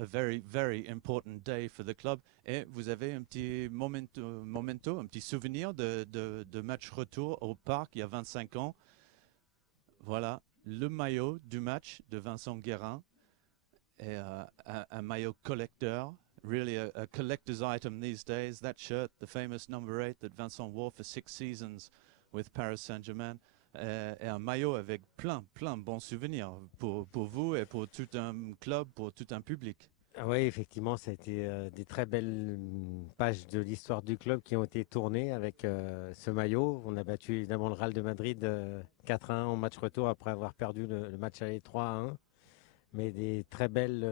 a very, very important day for the club. Et vous avez un petit momento, un petit souvenir de match retour au parc il y a 25 ans. Voilà, le maillot du match de Vincent Guérin est un maillot collector, really a collector's item these days. That shirt, the famous number 8 that Vincent wore for 6 seasons with Paris Saint-Germain, est un maillot avec plein de bons souvenirs pour vous et pour tout un club, pour tout un public. Ah oui, effectivement, ça a été des très belles pages de l'histoire du club qui ont été tournées avec ce maillot. On a battu évidemment le Real de Madrid 4-1 en match retour après avoir perdu le match aller 3-1. Mais des très belles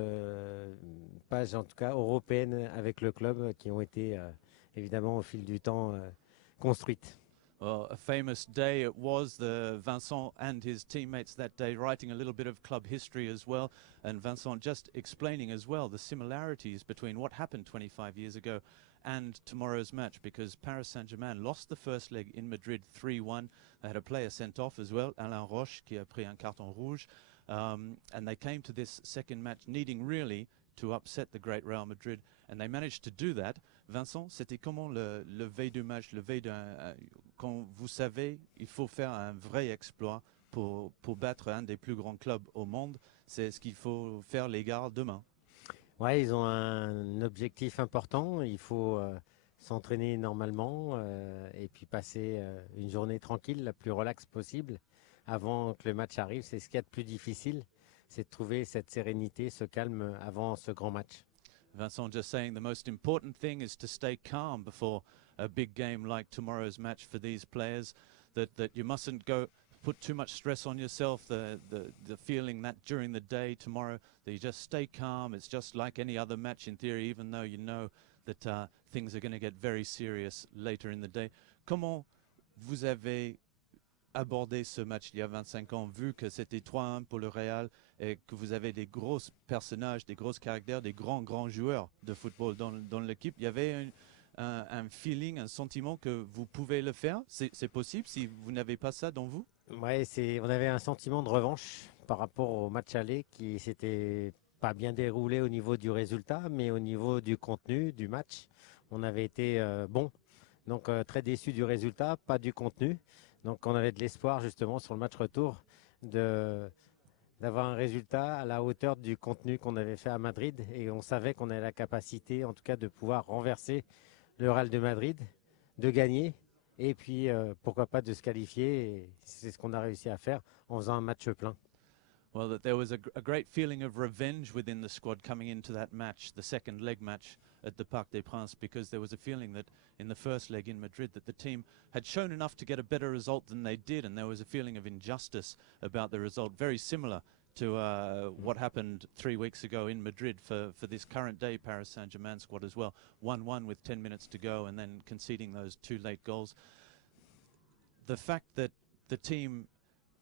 pages, en tout cas européennes, avec le club qui ont été évidemment au fil du temps construites. Well, a famous day it was. Vincent and his teammates that day writing a little bit of club history as well, and Vincent just explaining as well the similarities between what happened 25 years ago and tomorrow's match, because Paris Saint-Germain lost the first leg in Madrid 3-1. They had a player sent off as well, Alain Roche, qui a pris un carton rouge, and they came to this second match needing really to upset the great Real Madrid, and they managed to do that. Vincent, c'était comment le veille du match, le veille quand vous savez, il faut faire un vrai exploit pour battre un des plus grands clubs au monde. C'est ce qu'il faut faire les gars demain. Ouais, ils ont un objectif important. Il faut s'entraîner normalement et puis passer une journée tranquille, la plus relaxe possible avant que le match arrive. C'est ce qu'il y a de plus difficile, c'est de trouver cette sérénité, ce calme avant ce grand match. Vincent just saying the most important thing is to stay calm before a big game like tomorrow's match for these players, that you mustn't go put too much stress on yourself, the feeling that during the day tomorrow that you just stay calm. It's just like any other match in theory, even though you know that things are going to get very serious later in the day. Comment vous avez abordé ce match il y a 25 ans, vu que c'était 3-1 pour le Real et que vous avez des gros personnages, des gros caractères, des grands joueurs de football dans l'équipe? Il y avait un feeling, un sentiment que vous pouvez le faire? C'est possible si vous n'avez pas ça dans vous? Ouais, on avait un sentiment de revanche par rapport au match aller qui s'était pas bien déroulé au niveau du résultat, mais au niveau du contenu du match, on avait été bon. Donc très déçu du résultat, pas du contenu. Donc on avait de l'espoir justement sur le match retour d'avoir un résultat à la hauteur du contenu qu'on avait fait à Madrid, et on savait qu'on avait la capacité en tout cas de pouvoir renverser le Real de Madrid, de gagner et puis pourquoi pas de se qualifier, et c'est ce qu'on a réussi à faire en faisant un match plein. Well, that there was a great feeling of revenge within the squad coming into that match, the second leg match at the Parc des Princes, because there was a feeling that in the first leg in Madrid that the team had shown enough to get a better result than they did, and there was a feeling of injustice about the result, very similar to what happened 3 weeks ago in Madrid for this current day Paris Saint-Germain squad as well. 1-1 with 10 minutes to go and then conceding those 2 late goals. The fact that the team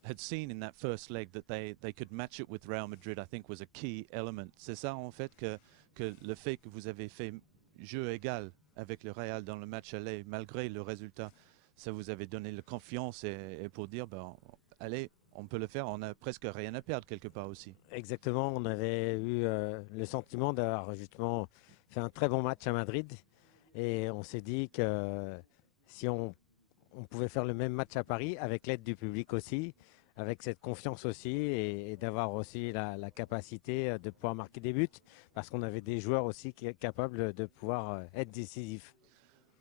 had seen in that first leg that they could match it with Real Madrid, I think, was a key element. C'est ça en fait que le fait que vous avez fait jeu égal avec le Real dans le match aller, malgré le résultat, ça vous avait donné la confiance et pour dire, ben, allez, on peut le faire, on a presque rien à perdre quelque part aussi. Exactement, on avait eu le sentiment d'avoir justement fait un très bon match à Madrid, et on s'est dit que si on pouvait faire le même match à Paris avec l'aide du public aussi, avec cette confiance aussi, et d'avoir aussi la capacité de pouvoir marquer des buts, parce qu'on avait des joueurs aussi capables de pouvoir être décisifs.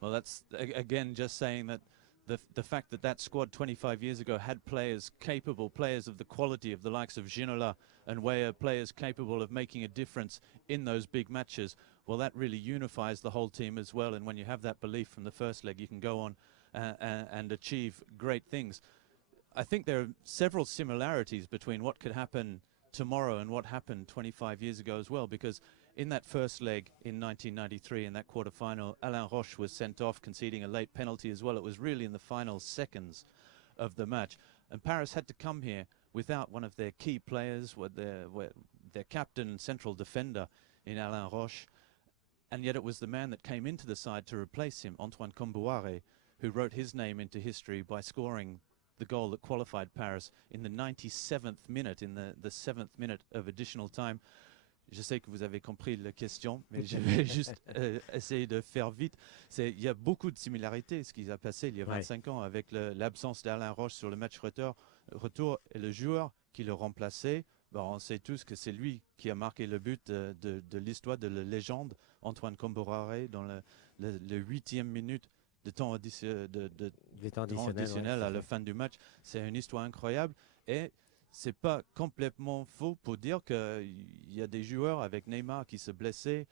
Well, that's again just saying that the fact that squad 25 years ago had players capable, players of the quality of the likes of Ginola and Weah, players capable of making a difference in those big matches, well, that really unifies the whole team as well. And when you have that belief from the first leg, you can go on and achieve great things. I think there are several similarities between what could happen tomorrow and what happened 25 years ago as well, because in that first leg in 1993, in that quarterfinal, Alain Roche was sent off, conceding a late penalty as well. It was really in the final seconds of the match. And Paris had to come here without one of their key players, their captain and central defender in Alain Roche. And yet it was the man that came into the side to replace him, Antoine Kombouaré, who wrote his name into history by scoring the goal that qualified Paris in the 97th minute, in the 7th minute of additional time. Je sais que vous avez compris la question, mais je vais juste essayer de faire vite. Il y a beaucoup de similarités, ce qui a passé il y a 25 ans avec l'absence d'Alain Roche sur le match retour et le joueur qui le remplaçait. Bon, on sait tous que c'est lui qui a marqué le but de l'histoire de la légende, Antoine Comboraré, dans le 8e minute de temps additionnel à la fin du match. C'est une histoire incroyable. Et c'est pas complètement faux pour dire qu'il y a des joueurs avec Neymar qui se blessaient,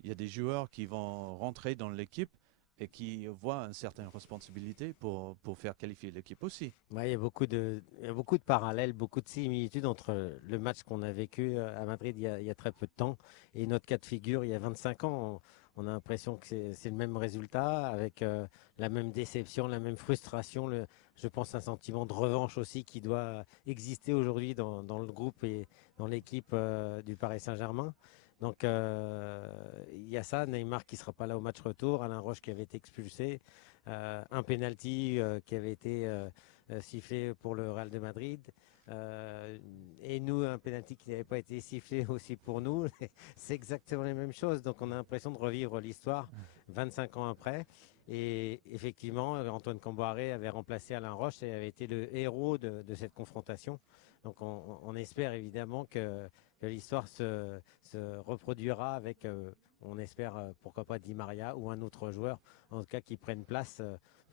il y a des joueurs qui vont rentrer dans l'équipe et qui voient une certaine responsabilité pour faire qualifier l'équipe aussi. Ouais, il y a beaucoup de parallèles, beaucoup de similitudes entre le match qu'on a vécu à Madrid il y a très peu de temps et notre cas de figure il y a 25 ans. On a l'impression que c'est le même résultat avec la même déception, la même frustration. Je pense un sentiment de revanche aussi qui doit exister aujourd'hui dans le groupe et dans l'équipe du Paris Saint-Germain. Donc il y a ça, Neymar qui ne sera pas là au match retour, Alain Roche qui avait été expulsé, un penalty qui avait été sifflé pour le Real de Madrid. Et nous, un penalty qui n'avait pas été sifflé aussi pour nous. C'est exactement les mêmes choses. Donc on a l'impression de revivre l'histoire 25 ans après. Et effectivement, Antoine Comboiré avait remplacé Alain Roche et avait été le héros de cette confrontation. Donc on espère évidemment que l'histoire se reproduira avec, on espère, pourquoi pas Di Maria ou un autre joueur, en tout cas qui prenne place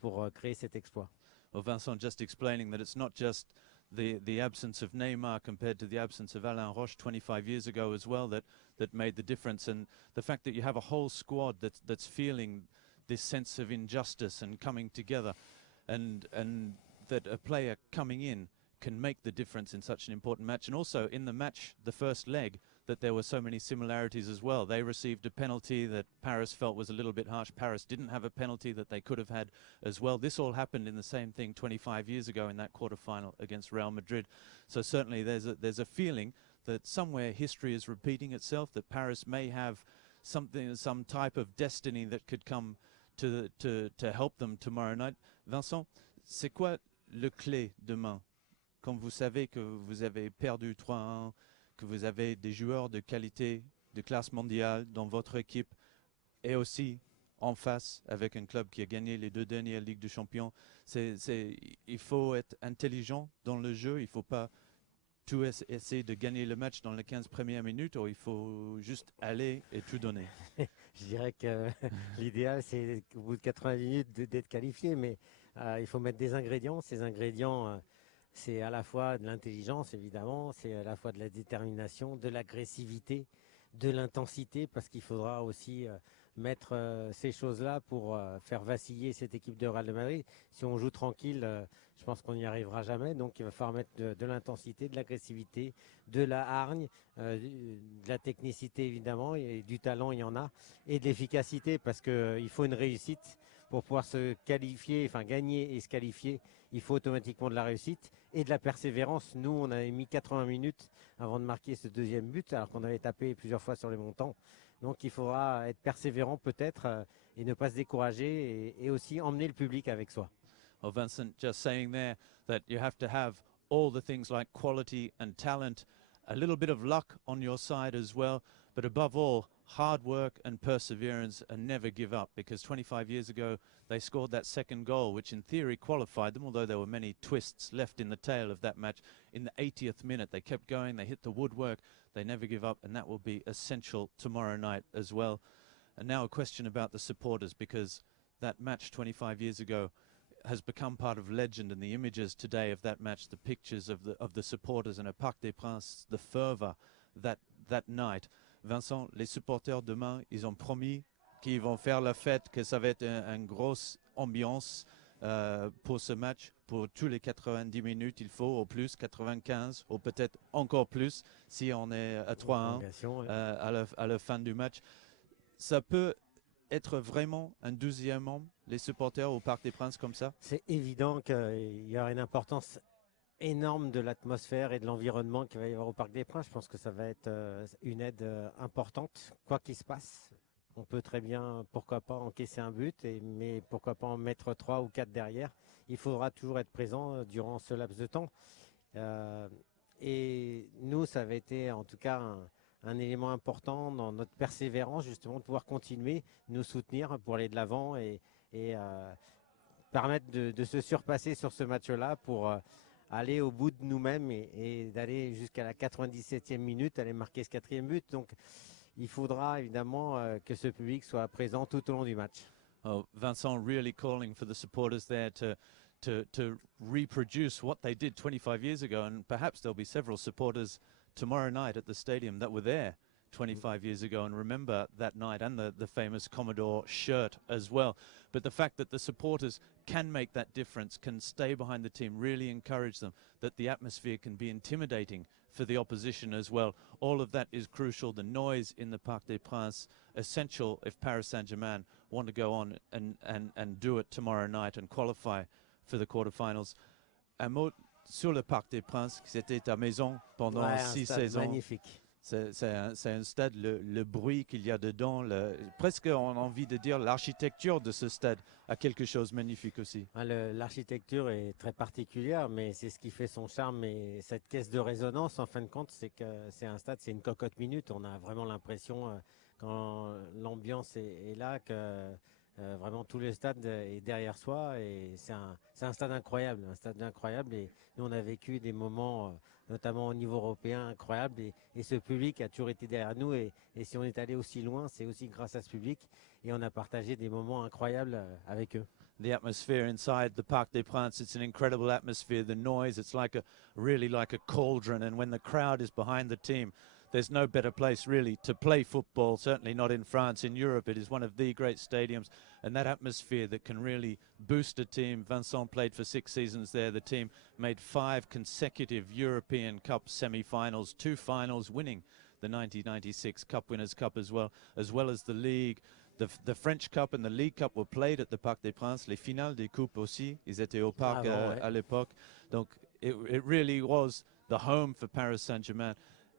pour créer cet exploit. Well, Vincent, just explaining that it's not just the absence of Neymar compared to the absence of Alain Roche 25 years ago as well that made the difference, and the fact that you have a whole squad that's feeling this sense of injustice and coming together, and that a player coming in can make the difference in such an important match. And also in the match, the first leg, that there were so many similarities as well. They received a penalty that Paris felt was a little bit harsh. Paris didn't have a penalty that they could have had as well. This all happened in the same thing 25 years ago in that quarterfinal against Real Madrid. So certainly there's a feeling that somewhere history is repeating itself, that Paris may have some type of destiny that could come to help them tomorrow night. Vincent, c'est quoi le clé demain? Quand vous savez que vous avez perdu 3-1, que vous avez des joueurs de qualité, de classe mondiale dans votre équipe, et aussi en face avec un club qui a gagné les 2 dernières Ligues de Champions, il faut être intelligent dans le jeu, il ne faut pas tout essayer de gagner le match dans les 15 premières minutes, ou il faut juste aller et tout donner. Je dirais que l'idéal, c'est au bout de 80 minutes d'être qualifié, mais il faut mettre des ingrédients. Ces ingrédients, c'est à la fois de l'intelligence, évidemment, c'est à la fois de la détermination, de l'agressivité, de l'intensité, parce qu'il faudra aussi mettre ces choses-là pour faire vaciller cette équipe de Real de Madrid. Si on joue tranquille, je pense qu'on n'y arrivera jamais. Donc il va falloir mettre de l'intensité, de l'agressivité, de la hargne, de la technicité évidemment, et du talent il y en a, et de l'efficacité, parce qu'il faut une réussite pour pouvoir se qualifier, enfin gagner et se qualifier. Il faut automatiquement de la réussite et de la persévérance. Nous, on avait mis 80 minutes avant de marquer ce deuxième but, alors qu'on avait tapé plusieurs fois sur les montants. Donc il faudra être persévérant peut-être et ne pas se décourager, et aussi emmener le public avec soi. Well, Vincent, just saying there that you have to have all the things like quality and talent, a little bit of luck on your side as well, but above all, hard work and perseverance, and never give up, because 25 years ago they scored that second goal, which in theory qualified them, although there were many twists left in the tail of that match. In the 80th minute, they kept going, they hit the woodwork, they never give up, and that will be essential tomorrow night as well. And now a question about the supporters, because that match 25 years ago has become part of legend, and the images today of that match, the pictures of the supporters in a Parc des Princes, the fervor that night. Vincent, les supporters demain, ils ont promis qu'ils vont faire la fête, que ça va être une grosse ambiance pour ce match. Pour tous les 90 minutes, il faut au plus 95, ou peut-être encore plus si on est à 3-1 à la fin du match. Ça peut être vraiment un 12e homme, les supporters au Parc des Princes comme ça? C'est évident qu'il y aura une importance énorme de l'atmosphère et de l'environnement qu'il va y avoir au Parc des Princes. Je pense que ça va être une aide importante, quoi qu'il se passe. On peut très bien, pourquoi pas, encaisser un but, mais pourquoi pas en mettre 3 ou 4 derrière. Il faudra toujours être présent durant ce laps de temps. Et nous, ça avait été en tout cas un élément important dans notre persévérance, justement, de pouvoir continuer, nous soutenir pour aller de l'avant et permettre de se surpasser sur ce match-là pour aller au bout de nous-mêmes et d'aller jusqu'à la 97e minute, aller marquer ce 4e but. Donc, il faudra évidemment que ce public soit présent tout au long du match. Oh, Vincent really calling for the supporters there to reproduce what they did 25 years ago, and perhaps there'll be several supporters tomorrow night at the stadium that were there 25 years ago and remember that night and the famous Commodore shirt as well. But the fact that the supporters can make that difference, can stay behind the team, really encourage them, that the atmosphere can be intimidating for the opposition as well. All of that is crucial. The noise in the Parc des Princes, essential if Paris Saint-Germain want to go on and do it tomorrow night and qualify for the quarterfinals. Un mot sur le Parc des Princes, qui était ta maison pendant 6 saisons. Magnifique. C'est un stade, le bruit qu'il y a dedans, presque on a envie de dire l'architecture de ce stade a quelque chose de magnifique aussi. L'architecture est très particulière, mais c'est ce qui fait son charme. Et cette caisse de résonance, en fin de compte, c'est que c'est un stade, c'est une cocotte minute. On a vraiment l'impression, quand l'ambiance est là, que vraiment tout le stade est derrière soi. Et c'est un stade incroyable, Et nous, on a vécu des moments notamment au niveau européen, incroyable. Et ce public a toujours été derrière nous. Et si on est allé aussi loin, c'est aussi grâce à ce public. Et on a partagé des moments incroyables avec eux. The atmosphere inside the Parc des Princes, it's an incredible atmosphere. The noise, it's really like a cauldron. And when the crowd is behind the team, there's no better place really to play football, certainly not in France. In Europe, it is one of the great stadiums. And that atmosphere that can really boost a team. Vincent played for 6 seasons there. The team made 5 consecutive European Cup semi-finals, 2 finals, winning the 1996 Cup Winners' Cup as well as the league. The French Cup and the League Cup were played at the Parc des Princes. Les finales des coupes aussi, ils étaient au parc à l'époque. Donc, it really was the home for Paris Saint-Germain.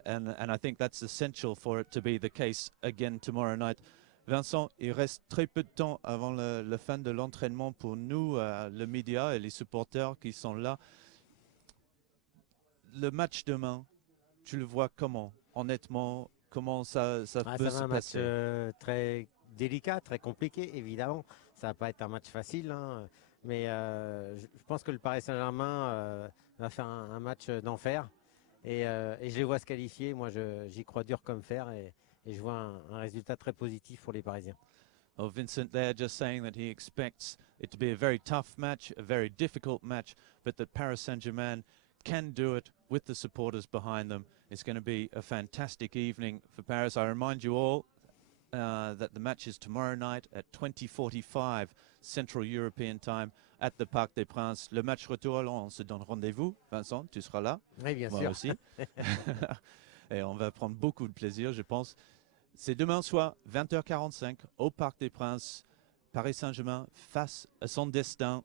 And I think that's essential for it to be the case again tomorrow night. Vincent, il reste très peu de temps avant le fin de l'entraînement pour nous, le média et les supporters qui sont là. Le match demain, tu le vois comment? Honnêtement, comment ça peut se passer? Ça va un match très délicat, très compliqué, évidemment. Ça va pas être un match facile, hein, mais je pense que le Paris Saint-Germain va faire un match d'enfer. Et je les vois se qualifier. Moi, j'y crois dur comme fer et je vois un résultat très positif pour les Parisiens. Oh, Vincent there just saying that he expects it to be a very tough match, a very difficult match, but that Paris Saint-Germain can do it with the supporters behind them. It's going to be a fantastic evening for Paris. I remind you all that the match is tomorrow night at 20:45 Central European Time at the Parc des Princes. Le match retour, alors on se donne rendez-vous. Vincent, tu seras là? Oui, bien Moi sûr. aussi. Et on va prendre beaucoup de plaisir, je pense. C'est demain soir, 20h45, au Parc des Princes. Paris Saint-Germain face à son destin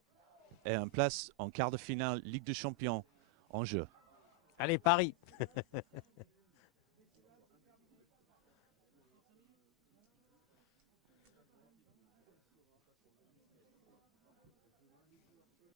et une place en quart de finale Ligue des Champions en jeu. Allez, Paris!